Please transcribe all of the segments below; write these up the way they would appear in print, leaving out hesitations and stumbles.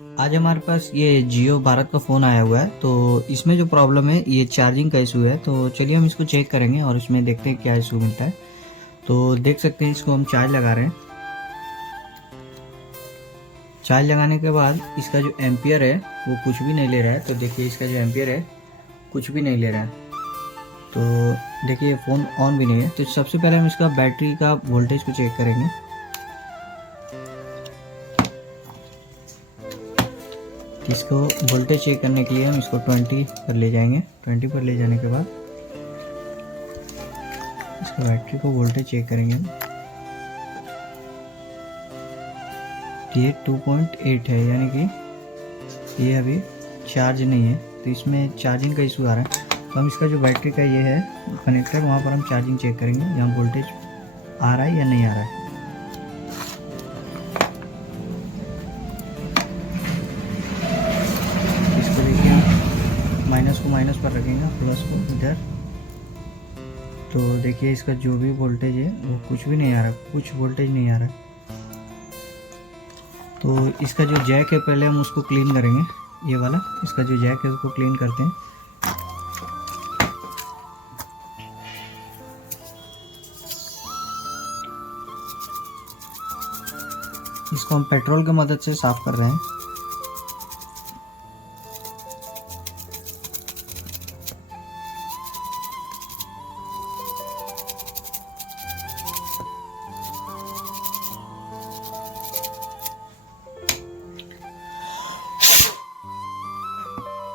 आज हमारे पास ये जियो भारत का फ़ोन आया हुआ है, तो इसमें जो प्रॉब्लम है ये चार्जिंग का इशू है। तो चलिए हम इसको चेक करेंगे और इसमें देखते हैं क्या इशू मिलता है। तो देख सकते हैं इसको हम चार्ज लगा रहे हैं। चार्ज लगाने के बाद इसका जो एम्पियर है वो कुछ भी नहीं ले रहा है। तो देखिए इसका जो एम्पियर है कुछ भी नहीं ले रहा है। तो देखिए फ़ोन ऑन भी नहीं है। तो सबसे पहले हम इसका बैटरी का वोल्टेज को चेक करेंगे। इसको वोल्टेज चेक करने के लिए हम इसको 20 पर ले जाएंगे। 20 पर ले जाने के बाद इसका बैटरी को वोल्टेज चेक करेंगे हम। ये 2.8 है, यानी कि ये अभी चार्ज नहीं है। तो इसमें चार्जिंग का इशू आ रहा है। तो हम इसका जो बैटरी का ये है कनेक्टर, वहाँ पर हम चार्जिंग चेक करेंगे, यहाँ वोल्टेज आ रहा है या नहीं आ रहा है। इसको देखिए माइनस को माइनस पर रखेंगे, प्लस को इधर। तो देखिए इसका जो भी वोल्टेज है वो कुछ भी नहीं आ रहा, कुछ वोल्टेज नहीं आ रहा। तो इसका जो जैक है पहले हम उसको क्लीन करेंगे। ये वाला इसका जो जैक है उसको क्लीन करते हैं। इसको हम पेट्रोल की मदद से साफ कर रहे हैं।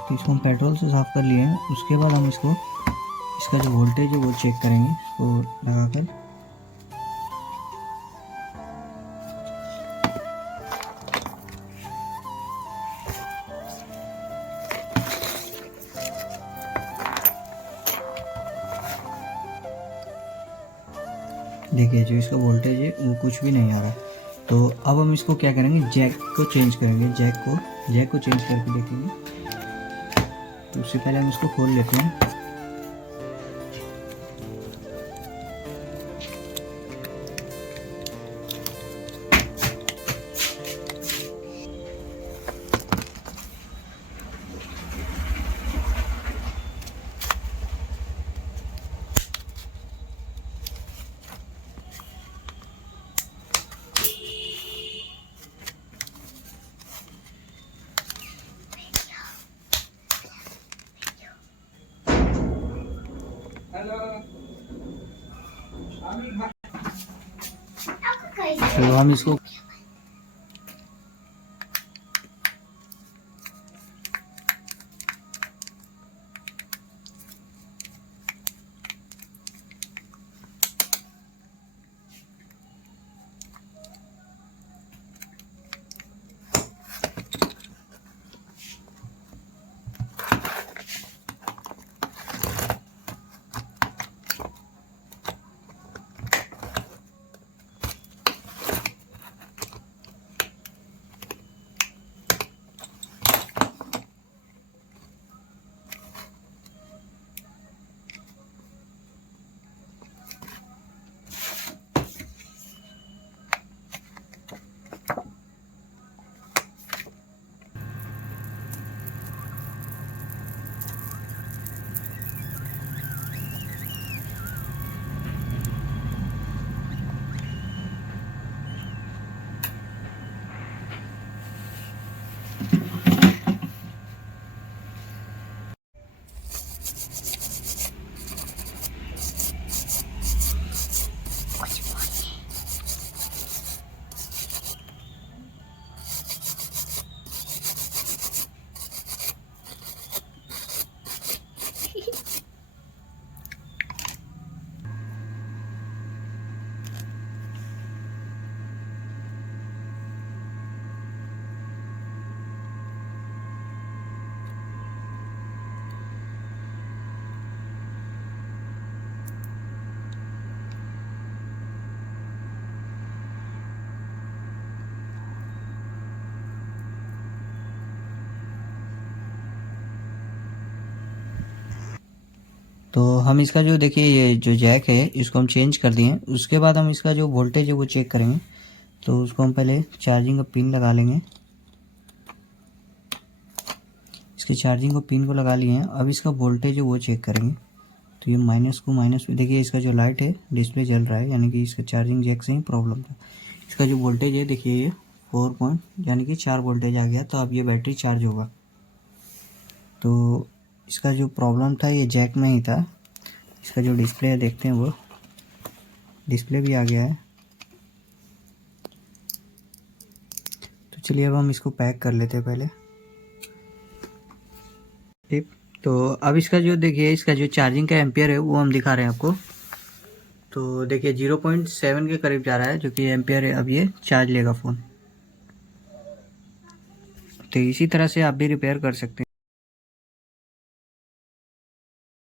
तो इसको हम पेट्रोल से साफ कर लिए हैं। उसके बाद हम इसको इसका जो वोल्टेज है वो चेक करेंगे, इसको लगाकर। देखिए जो इसका वोल्टेज है वो कुछ भी नहीं आ रहा। तो अब हम इसको क्या करेंगे, जैक को चेंज करेंगे। जैक को चेंज करके देखेंगे। तो उससे पहले हम इसको खोल लेते हैं। तो हम इसको तो हम इसका जो देखिए ये जो जैक है इसको हम चेंज कर दिए। उसके बाद हम इसका जो वोल्टेज है वो चेक करेंगे। तो उसको हम पहले चार्जिंग का पिन लगा लेंगे। इसकी चार्जिंग को पिन को लगा लिए हैं। अब इसका वोल्टेज है वो चेक करेंगे। तो ये माइनस को माइनस में देखिए, इसका जो लाइट है डिस्प्ले जल रहा है, यानी कि इसका चार्जिंग जैक से ही प्रॉब्लम था। इसका जो वोल्टेज है देखिए ये 4 पॉइंट यानी कि 4 वोल्टेज आ गया। तो अब ये बैटरी चार्ज होगा। तो इसका जो प्रॉब्लम था ये जैक में ही था। इसका जो डिस्प्ले है देखते हैं, वो डिस्प्ले भी आ गया है। तो चलिए अब हम इसको पैक कर लेते हैं पहले। ठीक, तो अब इसका जो देखिए, इसका जो चार्जिंग का एम्पियर है वो हम दिखा रहे हैं आपको। तो देखिए 0.7 के करीब जा रहा है, जो कि एम्पियर है। अब ये चार्ज लेगा फ़ोन। तो इसी तरह से आप भी रिपेयर कर सकते हैं।